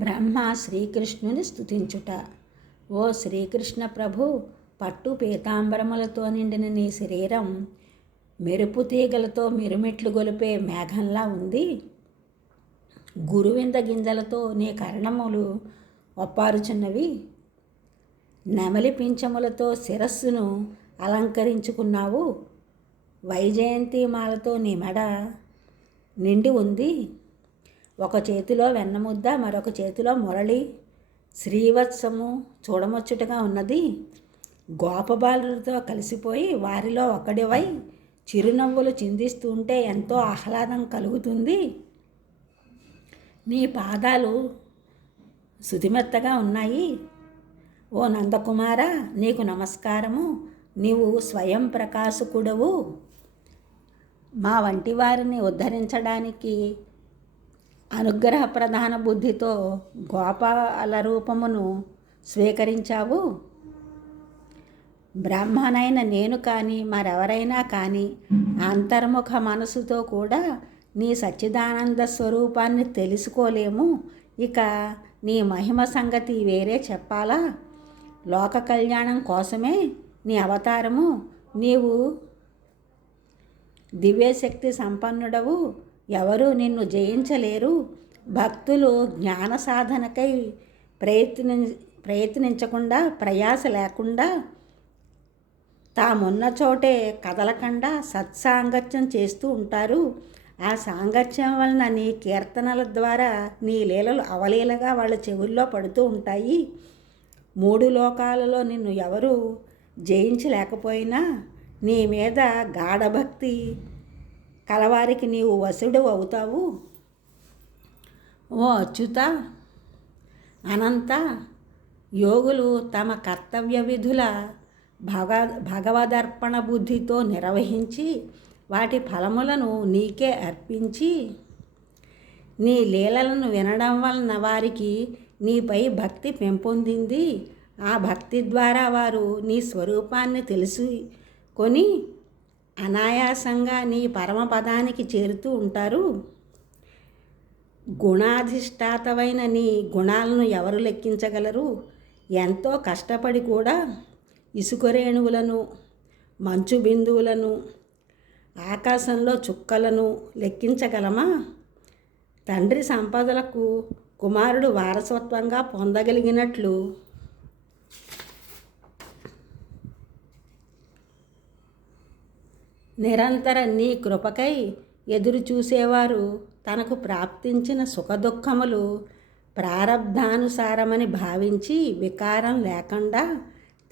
బ్రహ్మ శ్రీకృష్ణుని స్తుతించుట. ఓ శ్రీకృష్ణ ప్రభు, పట్టు పీతాంబరములతో నిండిన నీ శరీరం మెరుపు తీగలతో మిరుమిట్లు గొలిపే మేఘంలా ఉంది. గురువింద గింజలతో నీ కర్ణములు ఒప్పారుచున్నవి. నెమలి పింఛములతో శిరస్సును అలంకరించుకున్నావు. వైజయంతి మాలతో నీ మెడ నిండి ఉంది. ఒక చేతిలో వెన్నముద్ద, మరొక చేతిలో మురళి. శ్రీవత్సము చూడముచ్చటగా ఉన్నది. గోపబాలులతో కలిసిపోయి వారిలో ఒకడివై చిరునవ్వులు చిందిస్తుంటే ఎంతో ఆహ్లాదం కలుగుతుంది. నీ పాదాలు శుతిమెత్తగా ఉన్నాయి. ఓ నందకుమార, నీకు నమస్కారము. నీవు స్వయం ప్రకాశకుడవు. మా వంటి వారిని ఉద్ధరించడానికి అనుగ్రహ ప్రధాన బుద్ధితో గోపాల రూపమును స్వీకరించావు. బ్రహ్మనైన నేను కానీ మరెవరైనా కానీ అంతర్ముఖ మనసుతో కూడా నీ సచ్చిదానంద స్వరూపాన్ని తెలుసుకోలేము. ఇక నీ మహిమ సంగతి వేరే చెప్పాలా? లోక కళ్యాణం కోసమే నీ అవతారము. నీవు దివ్యశక్తి సంపన్నుడవు. ఎవరూ నిన్ను జయించలేరు. భక్తులు జ్ఞాన సాధనకై ప్రయత్నించకుండా, ప్రయాస లేకుండా, తామున్న చోటే కదలకుండా సత్సాంగత్యం చేస్తూ ఉంటారు. ఆ సాంగత్యం వలన నీ కీర్తనల ద్వారా నీ లీలలు అవలీలగా వాళ్ళ చెవుల్లో పడుతూ ఉంటాయి. 3 లోకాలలో నిన్ను ఎవరు జయించలేకపోయినా నీ మీద గాఢభక్తి కలవారికి నీవు వశుడు అవుతావు. ఓ అచ్యుత, అనంత, యోగులు తమ కర్తవ్య విధుల భగవదర్పణ బుద్ధితో నిర్వహించి వాటి ఫలములను నీకే అర్పించి నీ లీలలను వినడం వలన వారికి నీపై భక్తి పెంపొందింది. ఆ భక్తి ద్వారా వారు నీ స్వరూపాన్ని తెలుసుకొని అనాయాసంగా నీ పరమపదానికి చేరుతూ ఉంటారు. గుణాధిష్టాతమైన నీ గుణాలను ఎవరు లెక్కించగలరు? ఎంతో కష్టపడి కూడా ఇసుక రేణువులను, మంచు బిందువులను, ఆకాశంలో చుక్కలను లెక్కించగలమా? తండ్రి సంపదలకు కుమారుడు వారసత్వంగా పొందగలిగినట్లు నిరంతర నీ కృపకై ఎదురు చూసేవారు తనకు ప్రాప్తించిన సుఖదుఖములు ప్రారబ్ధానుసారమని భావించి వికారం లేకుండా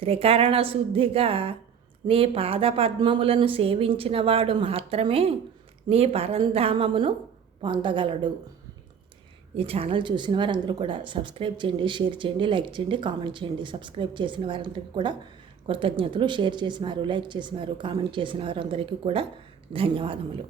త్రికరణ శుద్ధిగా నీ పాదపద్మములను సేవించిన వాడు మాత్రమే నీ పరంధామమును పొందగలడు. ఈ ఛానల్ చూసిన వారందరూ కూడా సబ్స్క్రైబ్ చేయండి, షేర్ చేయండి, లైక్ చేయండి, కామెంట్ చేయండి. సబ్స్క్రైబ్ చేసిన వారందరికీ కూడా కృతజ్ఞతలు. షేర్ చేసినారు, లైక్ చేసినారు, కామెంట్ చేసిన వారందరికీ కూడా ధన్యవాదములు.